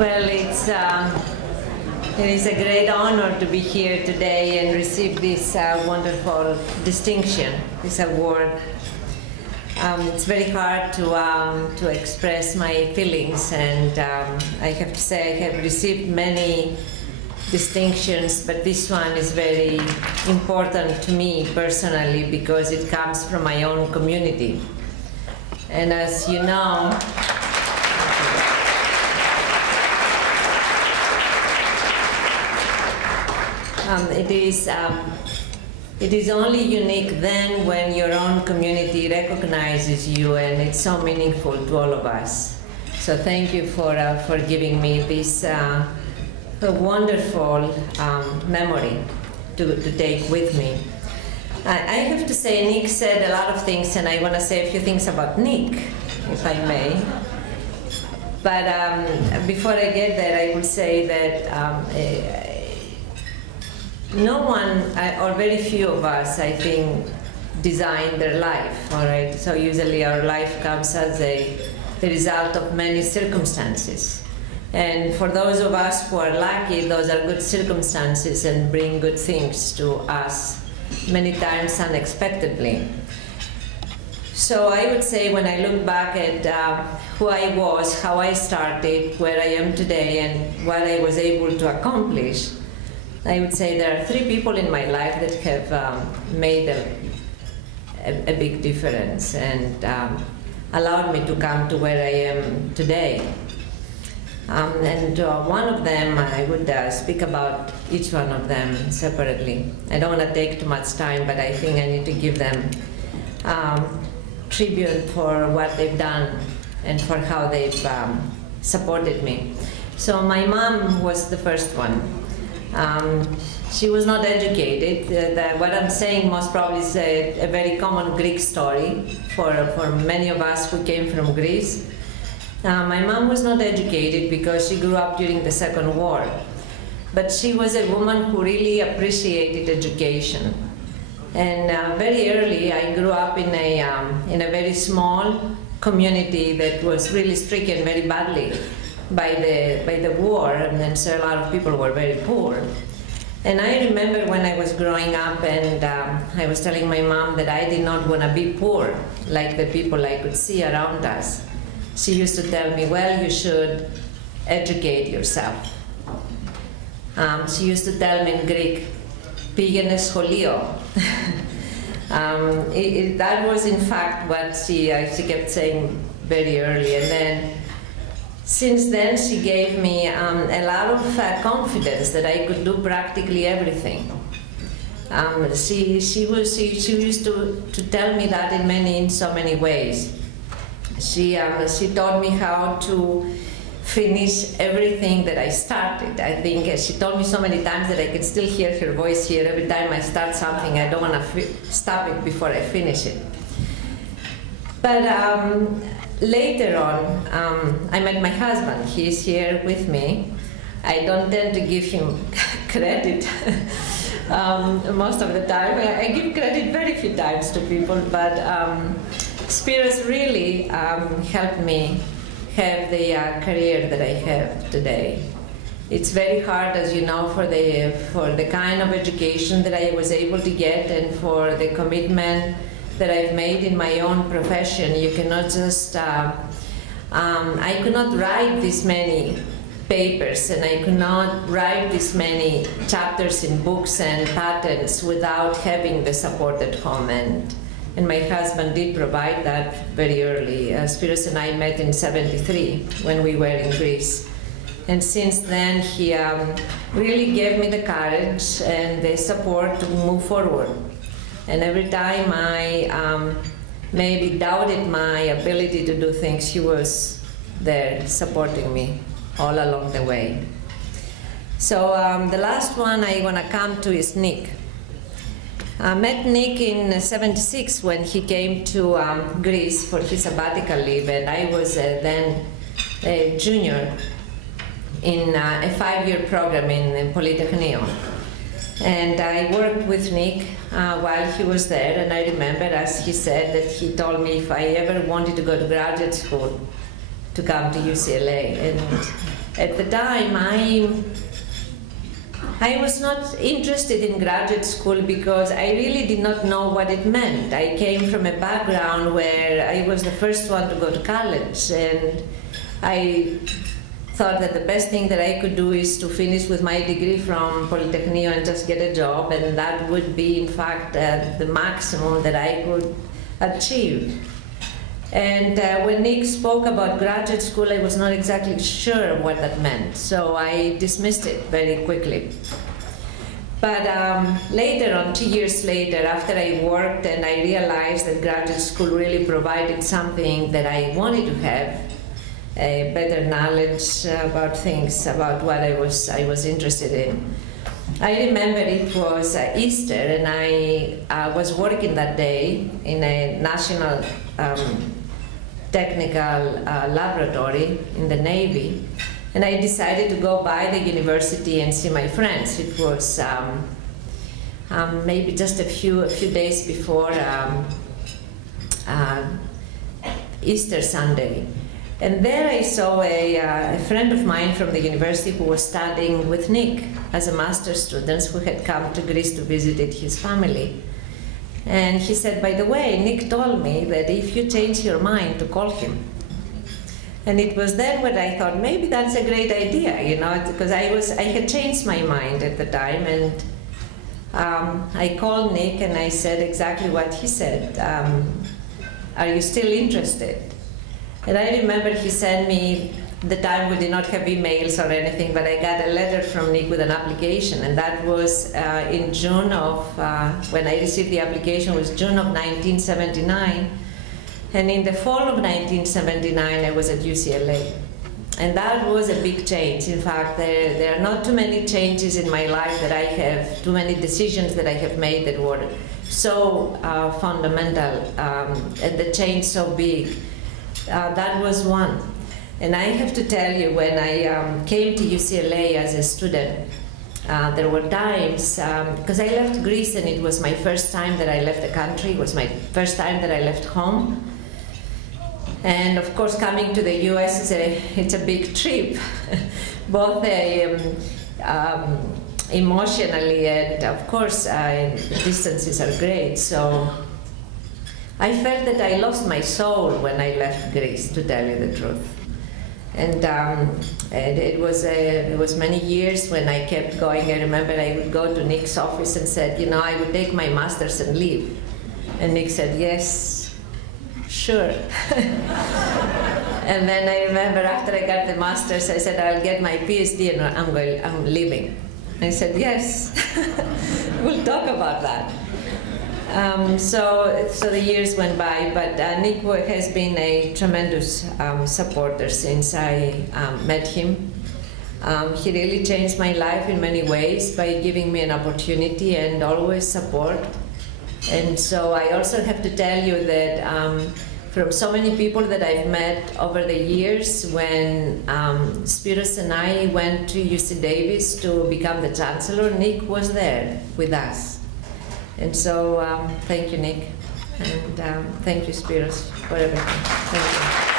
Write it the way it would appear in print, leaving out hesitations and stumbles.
Well, it is a great honor to be here today and receive this wonderful distinction, this award. It's very hard to express my feelings, and I have to say I have received many distinctions, but this one is very important to me personally because it comes from my own community. And as you know, it is only unique then when your own community recognizes you, and it's so meaningful to all of us. So thank you for giving me this wonderful memory to take with me. I have to say, Nick said a lot of things, and I want to say a few things about Nick, if I may. But before I get there, I would say that no one, or very few of us, I think, design their life, all right? So usually our life comes as the result of many circumstances. And for those of us who are lucky, those are good circumstances and bring good things to us, many times unexpectedly. So I would say when I look back at who I was, how I started, where I am today, and what I was able to accomplish, I would say there are three people in my life that have made a big difference and allowed me to come to where I am today. And one of them, I would speak about each one of them separately. I don't want to take too much time, but I think I need to give them tribute for what they've done and for how they've supported me. So my mom was the first one. She was not educated. What I'm saying most probably is a very common Greek story for many of us who came from Greece. My mom was not educated because she grew up during the Second War. But she was a woman who really appreciated education. And very early, I grew up in a very small community that was really stricken very badly by the war, and then so a lot of people were very poor. And I remember when I was growing up, and I was telling my mom that I did not want to be poor like the people I could see around us. She used to tell me, well, you should educate yourself. She used to tell me in Greek, πήγαινε σχολείο. That was in fact what she kept saying very early. And then since then, she gave me a lot of confidence that I could do practically everything. She used to tell me that in so many ways. She taught me how to finish everything that I started. I think she told me so many times that I could still hear her voice here. Every time I start something, I don't want to stop it before I finish it. But later on, I met my husband. He's here with me. I don't tend to give him credit most of the time. I give credit very few times to people, but Spiros really helped me have the career that I have today. It's very hard, as you know, for the kind of education that I was able to get and for the commitment that I've made in my own profession. You cannot just, I could not write this many papers, and I could not write this many chapters in books and patents without having the support at home. And my husband did provide that very early. Spiros and I met in '73 when we were in Greece. And since then, he really gave me the courage and the support to move forward. And every time I maybe doubted my ability to do things, he was there supporting me all along the way. So the last one I want to come to is Nick. I met Nick in '76 when he came to Greece for his sabbatical leave, and I was then a junior in a 5-year program in Polytechnio. And I worked with Nick while he was there, and I remember, as he said, that he told me if I ever wanted to go to graduate school, to come to UCLA. And at the time, I was not interested in graduate school because I really did not know what it meant. I came from a background where I was the first one to go to college, and I thought that the best thing that I could do is to finish with my degree from Polytechnico and just get a job, and that would be, in fact, the maximum that I could achieve. And when Nick spoke about graduate school, I was not exactly sure what that meant, so I dismissed it very quickly. But later on, 2 years later, after I worked and I realized that graduate school really provided something that I wanted to have, a better knowledge about things, about what I was interested in. I remember it was Easter, and I was working that day in a national technical laboratory in the Navy, and I decided to go by the university and see my friends. It was maybe just a few days before Easter Sunday. And there I saw a friend of mine from the university who was studying with Nick as a master's student, who had come to Greece to visit his family. And he said, by the way, Nick told me that if you change your mind, to call him. And it was then when I thought, maybe that's a great idea, you know, because I had changed my mind at the time, and I called Nick and I said exactly what he said. Are you still interested? And I remember he sent me, the time we did not have emails or anything, but I got a letter from Nick with an application, and that was in June of, when I received the application was June of 1979, and in the fall of 1979 I was at UCLA. And that was a big change. In fact, there are not too many changes in my life that I have, too many decisions that I have made that were so fundamental, and the change so big. That was one. And I have to tell you, when I came to UCLA as a student, there were times, because I left Greece and it was my first time that I left the country, it was my first time that I left home. And of course, coming to the US, it's a big trip, both emotionally and of course, distances are great. So I felt that I lost my soul when I left Greece, to tell you the truth. And it was many years when I kept going. I remember I would go to Nick's office and said, you know, I would take my master's and leave. And Nick said, yes, sure. And then I remember after I got the master's, I said, I'll get my PhD and I'm leaving. And he said, yes, we'll talk about that. So the years went by, but Nick has been a tremendous supporter since I met him. He really changed my life in many ways by giving me an opportunity and always support. And so I also have to tell you that from so many people that I've met over the years, when Spiros and I went to UC Davis to become the Chancellor, Nick was there with us. And so thank you, Nick, and thank you, Spiros, for everything. Thank you.